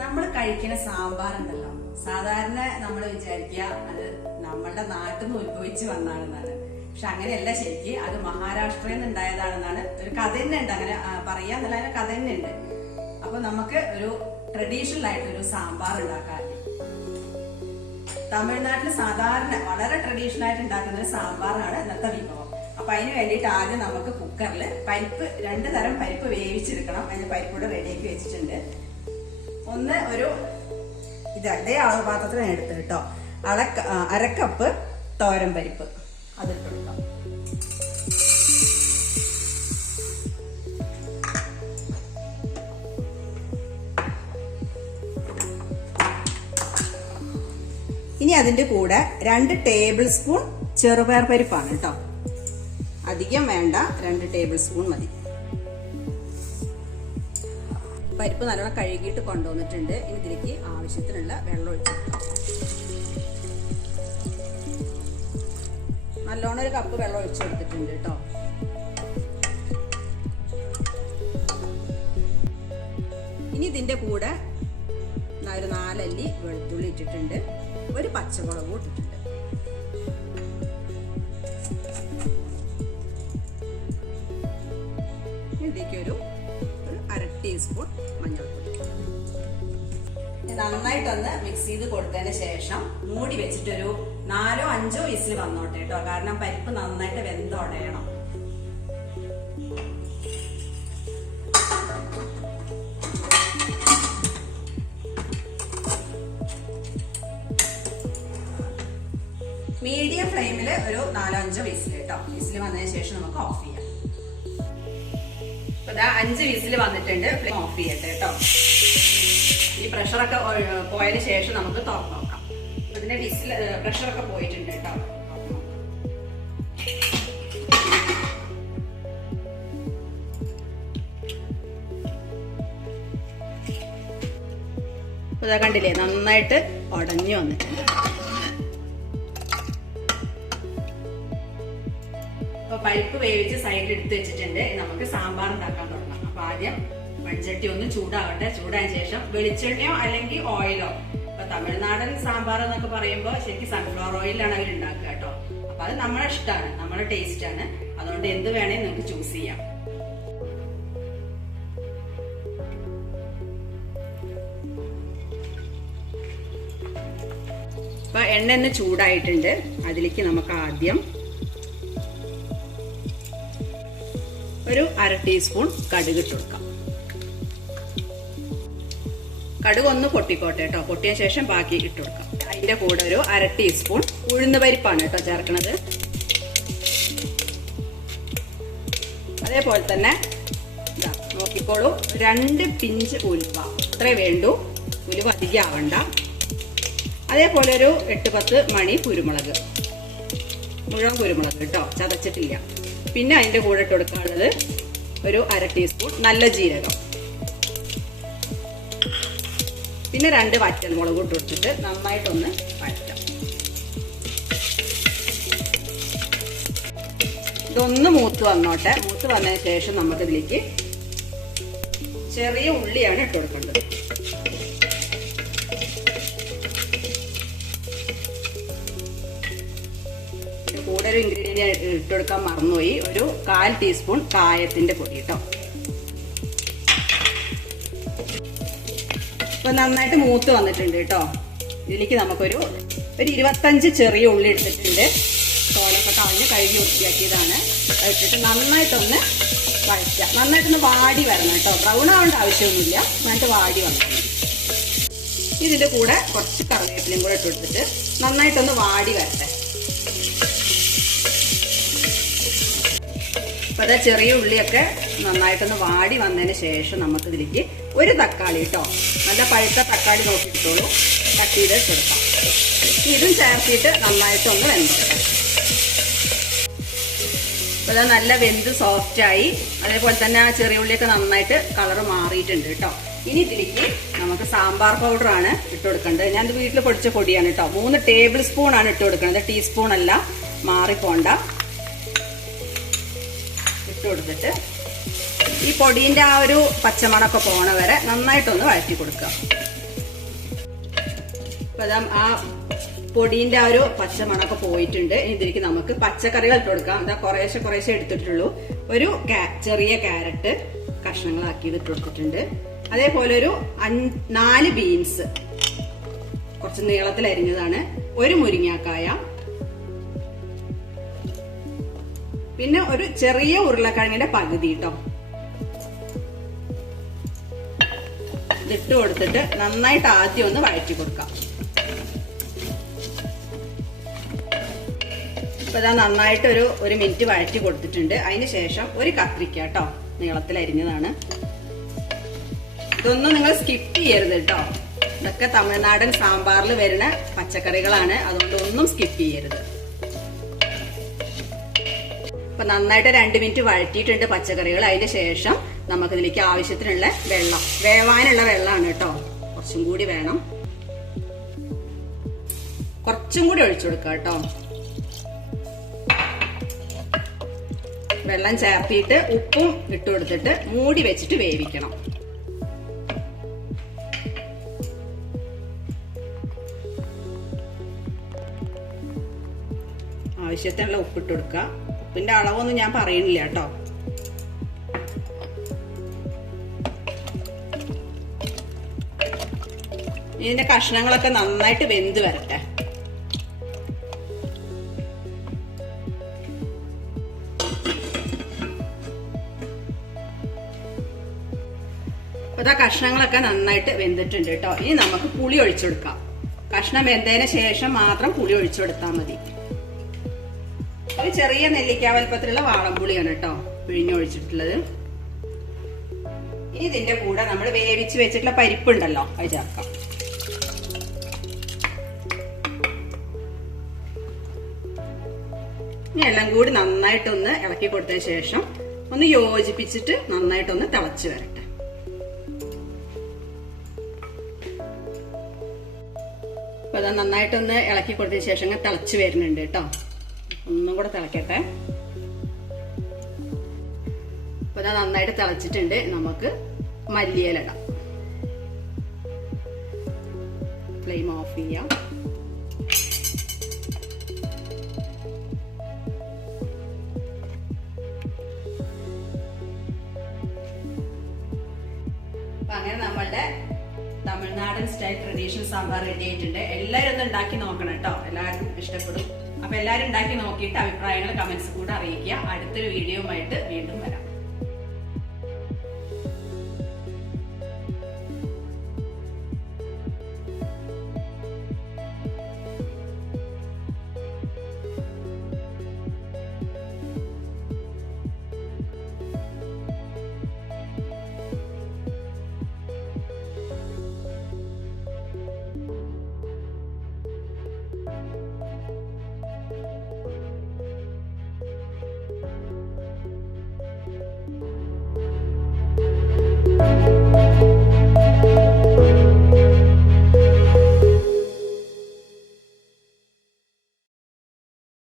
നമ്മൾ കഴിക്കുന്ന സാമ്പാർ ഉണ്ടല്ലോ. സാധാരണ നമ്മൾ വിചാരിക്കുക അത് നമ്മളുടെ നാട്ടിൽ നിന്ന് ഉത്ഭവിച്ച് വന്നാണെന്നാണ് പക്ഷെ അങ്ങനെയല്ല ശരിക്ക്. അത് മഹാരാഷ്ട്രയിൽ നിന്ന് ഉണ്ടായതാണെന്നാണ് ഒരു കഥ തന്നെ ഉണ്ട്. അങ്ങനെ പറയാന്നല്ല കഥ തന്നെ ഉണ്ട്. അപ്പൊ നമുക്ക് ഒരു ട്രഡീഷണൽ ആയിട്ടൊരു സാമ്പാർ ഉണ്ടാക്കാൻ തമിഴ്നാട്ടിൽ സാധാരണ വളരെ ട്രഡീഷണൽ ആയിട്ട് ഉണ്ടാക്കുന്ന ഒരു സാമ്പാറാണ് ഇന്നത്തെ വിഭവം. അപ്പൊ അതിന് വേണ്ടിയിട്ട് ആദ്യം നമുക്ക് കുക്കറിൽ പരിപ്പ് രണ്ട് തരം പരിപ്പ് വേവിച്ചെടുക്കണം. അതിന് പരിപ്പൂടെ റെഡിയാക്കി വെച്ചിട്ടുണ്ട്. ഒന്ന് ഒരു ഇത് അതേ അളവ് പാത്രത്തിൽ ഞാൻ എടുത്ത് കേട്ടോ. അളക്ക അരക്കപ്പ് തോരൻ പരിപ്പ്. അതിട്ട് അതിന്റെ കൂടെ രണ്ട് ടേബിൾ സ്പൂൺ ചെറുപയർ പരിപ്പാണ് കേട്ടോ. അധികം വേണ്ട രണ്ട് ടേബിൾ സ്പൂൺ മതി. പരിപ്പ് നല്ലോണം കഴുകിയിട്ട് കൊണ്ടുവന്നിട്ടുണ്ട്. ഇനി ഇതിലേക്ക് ആവശ്യത്തിനുള്ള വെള്ളം ഒഴിച്ചു നല്ലോണം ഒരു കപ്പ് വെള്ളം ഒഴിച്ചു കൊടുത്തിട്ടുണ്ട് കേട്ടോ. ഇനി ഇതിന്റെ കൂടെ ഒരു നാലല്ലി വെളുത്തുള്ളി ഇട്ടിട്ടുണ്ട്. ഒരു പച്ചമുളകും ഇട്ടിട്ടുണ്ട് ഇതിലേക്കൊരു ഒരു അര ടീസ്പൂൺ മഞ്ഞൾപ്പൊടി. നന്നായിട്ടൊന്ന് മിക്സ് ചെയ്ത് കൊടുത്തതിന് ശേഷം മൂടി വെച്ചിട്ടൊരു നാലോ അഞ്ചോ വിസിൽ വന്നോട്ടെ കേട്ടോ. കാരണം പരിപ്പ് നന്നായിട്ട് വെന്തുടയണം മീഡിയം ഫ്ലെയിമിൽ ഒരു നാലോ അഞ്ചോ വിസിൽ കേട്ടോ. വിസിൽ വന്നതിന് ശേഷം നമുക്ക് ഓഫ് ചെയ്യാം. അപ്പൊ ഇതാ അഞ്ച് വിസിൽ വന്നിട്ടുണ്ട്. ഫ്ലെയിം ഓഫ് ചെയ്യട്ടെ കേട്ടോ. ഈ പ്രഷറൊക്കെ പോയതിന് ശേഷം നമുക്ക് തുറന്നു നോക്കാം. ഇതിന്റെ വിസിൽ പ്രഷറൊക്കെ പോയിട്ടുണ്ട് കേട്ടോ. കണ്ടില്ലേ നന്നായിട്ട് ഉടഞ്ഞു വന്നിട്ടുണ്ട്. പരിപ്പ് വേവിച്ച് സൈഡിൽ എടുത്ത് വെച്ചിട്ടുണ്ട്. നമുക്ക് സാമ്പാർ ഉണ്ടാക്കാൻ തുടങ്ങാം. അപ്പൊ ആദ്യം മൺചട്ടി ഒന്ന് ചൂടാവട്ടെ. ചൂടായ ശേഷം വെളിച്ചെണ്ണയോ അല്ലെങ്കിൽ ഓയിലോ ഇപ്പൊ തമിഴ്നാടൻ സാമ്പാർ എന്നൊക്കെ പറയുമ്പോൾ ശരിക്കും സൺഫ്ലവർ ഓയിലാണ് അവർ ഉണ്ടാക്കുക കേട്ടോ. അപ്പൊ അത് നമ്മളെ ഇഷ്ടമാണ് നമ്മളെ ടേസ്റ്റ് ആണ്. അതുകൊണ്ട് എന്ത് വേണേ നിങ്ങൾക്ക് ചൂസ് ചെയ്യാം. അപ്പൊ എണ്ണ ചൂടായിട്ടുണ്ട്. അതിലേക്ക് നമുക്ക് ആദ്യം ഒരു അര ടീസ്പൂൺ കടുക് ഇട്ട് കൊടുക്കാം. കടുക് ഒന്ന് പൊട്ടിക്കോട്ടെ കേട്ടോ പൊട്ടിയ ശേഷം ബാക്കി ഇട്ട് കൊടുക്കാം. അതിന്റെ കൂടെ ഒരു അര ടീസ്പൂൺ ഉഴുന്ന പരിപ്പാണ് കേട്ടോ ചേർക്കണത്. അതേപോലെ തന്നെ നോക്കിക്കോളൂ. രണ്ട് പിഞ്ച് ഉലുവ. അത്രേ വേണ്ടു. ഉലുവ അധികം ആവണ്ട. അതേപോലെ ഒരു എട്ട് പത്ത് മണി കുരുമുളക്. മുഴുവൻ കുരുമുളക് കേട്ടോ ചതച്ചിട്ടില്ല. പിന്നെ അതിന്റെ കൂടെ ഇട്ട് കൊടുക്കാനുള്ളത് ഒരു അര ടീസ്പൂൺ നല്ല ജീരകം. പിന്നെ രണ്ട് വറ്റൽ മുളക് ഇട്ട് കൊടുത്തിട്ട് നന്നായിട്ടൊന്ന് വഴറ്റാം. ഇതൊന്ന് മൂത്ത് വന്നോട്ടെ. മൂത്ത് വന്നതിന് ശേഷം നമുക്ക് ഇതിലേക്ക് ചെറിയ ഉള്ളിയാണ് ഇട്ട് കൊടുക്കേണ്ടത്. കൂടെ ഒരു ഇൻഗ്രീഡിയന്റ് ഇട്ട് മറന്നുപോയി. ഒരു കാൽ ടീസ്പൂൺ കായത്തിന്റെ പൊടി കേട്ടോ. അപ്പൊ നന്നായിട്ട് മൂത്ത് വന്നിട്ടുണ്ട് കേട്ടോ. ഇതിലേക്ക് നമുക്കൊരു ഒരു ഇരുപത്തഞ്ച് ചെറിയ ഉള്ളി എടുത്തിട്ടുണ്ട്. തോലൊക്കെ കളഞ്ഞ് കഴുകി വൃത്തിയാക്കിയതാണ്. ഇട്ടിട്ട് നന്നായിട്ടൊന്ന് വഴറ്റുക നന്നായിട്ടൊന്ന് വാടി വരണം കേട്ടോ. ബ്രൗൺ ആവേണ്ട ആവശ്യമൊന്നുമില്ല. നന്നായിട്ട് വാടി വന്നിട്ടുണ്ട് ഇതിന്റെ കൂടെ കുറച്ച് കറിവേപ്പിലയും കൂടെ ഇട്ട് കൊടുത്തിട്ട് നന്നായിട്ടൊന്ന് വാടി വരട്ടെ. അപ്പൊ അതാ ചെറിയ ഉള്ളിയൊക്കെ നന്നായിട്ടൊന്ന് വാടി വന്നതിന് ശേഷം നമുക്ക് ഇതിലേക്ക് ഒരു തക്കാളി കേട്ടോ നല്ല പഴുത്ത തക്കാളി നോക്കിയിട്ടോളൂ കട്ട് ചെയ്ത് കൊടുക്കാം. ഇതും ചേർത്തിട്ട് നന്നായിട്ടൊന്ന് വെന്തോട്ടെ അപ്പോൾ അത് നല്ല വെന്ത് സോഫ്റ്റായി അതേപോലെ തന്നെ ആ ചെറിയ ഉള്ളിയൊക്കെ നന്നായിട്ട് കളർ മാറിയിട്ടുണ്ട് കേട്ടോ ഇനി ഇതിലേക്ക് നമുക്ക് സാമ്പാർ പൗഡറാണ് ഇട്ട് കൊടുക്കേണ്ടത്. ഞാൻ വീട്ടിൽ പൊടിച്ച പൊടിയാണ് കേട്ടോ മൂന്ന് ടേബിൾ സ്പൂണാണ് ഇട്ട് കൊടുക്കുന്നത്. ടീസ്പൂൺ അല്ല. മാറിപ്പോണ്ട. ഇട്ട് കൊടുത്തിട്ട് ഈ പൊടീന്റെ ആ ഒരു പച്ചമണൊക്കെ പോണ വരെ നന്നായിട്ടൊന്ന് വഴറ്റി കൊടുക്കുക. ഇപ്പം ആ പൊടീന്റെ ആ ഒരു പച്ചമണൊക്കെ പോയിട്ടുണ്ട്. ഇതിലേക്ക് നമുക്ക് പച്ചക്കറികൾ ഇട്ട് കൊടുക്കാം. എന്താ കുറേശ്ശെ കുറേശ്ശെ എടുത്തിട്ടുള്ളൂ. ഒരു ചെറിയ ക്യാരറ്റ് കഷ്ണങ്ങളാക്കി ഇതിട്ട് കൊടുത്തിട്ടുണ്ട്. അതേപോലെ ഒരു നാല് ബീൻസ് കുറച്ച് നീളത്തിൽ അരിഞ്ഞതാണ്. ഒരു മുരിങ്ങാക്കായ പിന്നെ ഒരു ചെറിയ ഉരുളക്കിഴങ്ങിന്റെ പകുതി കേട്ടോ ഇട്ട് കൊടുത്തിട്ട് നന്നായിട്ട് ആദ്യം ഒന്ന് വഴറ്റി കൊടുക്കാം. ഇപ്പൊ ഇതാ നന്നായിട്ട് ഒരു ഒരു മിനിറ്റ് വഴറ്റി കൊടുത്തിട്ടുണ്ട്. അതിന് ശേഷം ഒരു കത്രിക്ക കേട്ടോ നീളത്തിൽ അരിഞ്ഞതാണ്. ഇതൊന്നും നിങ്ങൾ സ്കിപ്പ് ചെയ്യരുത് കേട്ടോ ഇതൊക്കെ തമിഴ്നാടൻ സാമ്പാറിൽ വരുന്ന പച്ചക്കറികളാണ്. അതുകൊണ്ട് ഒന്നും സ്കിപ്പ് ചെയ്യരുത്. ഇപ്പൊ നന്നായിട്ട് രണ്ട് മിനിറ്റ് വഴറ്റിയിട്ടുണ്ട് പച്ചക്കറികൾ. അതിന് ശേഷം നമുക്ക് ഇതിലേക്ക് ആവശ്യത്തിനുള്ള വെള്ളം വേവാനുള്ള വെള്ളമാണ് കേട്ടോ. കുറച്ചും കൂടി വേണം. കുറച്ചും കൂടി ഒഴിച്ചു കൊടുക്കാം കേട്ടോ. വെള്ളം ചേർത്തിയിട്ട് ഉപ്പും ഇട്ട് കൊടുത്തിട്ട് മൂടി വെച്ചിട്ട് വേവിക്കണം. ആവശ്യത്തിനുള്ള ഉപ്പിട്ട് കൊടുക്കുക. ഉപ്പിന്റെ അളവൊന്നും ഞാൻ പറയണില്ല കേട്ടോ. ഇതിന്റെ കഷ്ണങ്ങളൊക്കെ നന്നായിട്ട് വെന്ത് വരട്ടെ. ഇതാ കഷ്ണങ്ങളൊക്കെ നന്നായിട്ട് വെന്തിട്ടുണ്ട് കേട്ടോ. ഇനി നമുക്ക് പുളി ഒഴിച്ചെടുക്കാം. കഷ്ണം വെന്തതിന് ശേഷം മാത്രം പുളി ഒഴിച്ചെടുത്താൽ മതി. ഒരു ചെറിയ നെല്ലിക്ക വലുപ്പത്തിലുള്ള വാളംപുളിയാണ് കേട്ടോ പിഴിഞ്ഞൊഴിച്ചിട്ടുള്ളത്. ഇതിന്റെ കൂടെ നമ്മൾ വേവിച്ച് വെച്ചിട്ടുള്ള പരിപ്പുണ്ടല്ലോ അത് ചേർക്കാം എല്ലാം കൂടി നന്നായിട്ടൊന്ന് ഇളക്കി കൊടുത്തതിന് ശേഷം ഒന്ന് യോജിപ്പിച്ചിട്ട് നന്നായിട്ടൊന്ന് തിളച്ച് വരട്ടെ. അപ്പൊ അത് നന്നായിട്ടൊന്ന് ഇളക്കി കൊടുത്തതിന് ശേഷം തിളച്ച് വരുന്നുണ്ട് കേട്ടോ. ഒന്നും കൂടെ തിളക്കട്ടെ. അപ്പൊ ഞാൻ നന്നായിട്ട് തിളച്ചിട്ടുണ്ട്. നമുക്ക് മല്ലിയില ഇടാം. ഫ്ലെയിം ഓഫ് ചെയ്യാം. അങ്ങനെ തമിഴ്നാടൻ സ്റ്റൈൽ ട്രഡീഷണൽ സാമ്പാർ റെഡി ആയിട്ടുണ്ട്. എല്ലാവരും ഒന്ന് ഉണ്ടാക്കി നോക്കണം കേട്ടോ. എല്ലാവർക്കും ഇഷ്ടപ്പെടും. അപ്പൊ എല്ലാവരും ഉണ്ടാക്കി നോക്കിയിട്ട് അഭിപ്രായങ്ങൾ കമന്റ്സ് കൂടെ അറിയിക്കുക. അടുത്തൊരു വീഡിയോ ആയിട്ട് വീണ്ടും വരാം.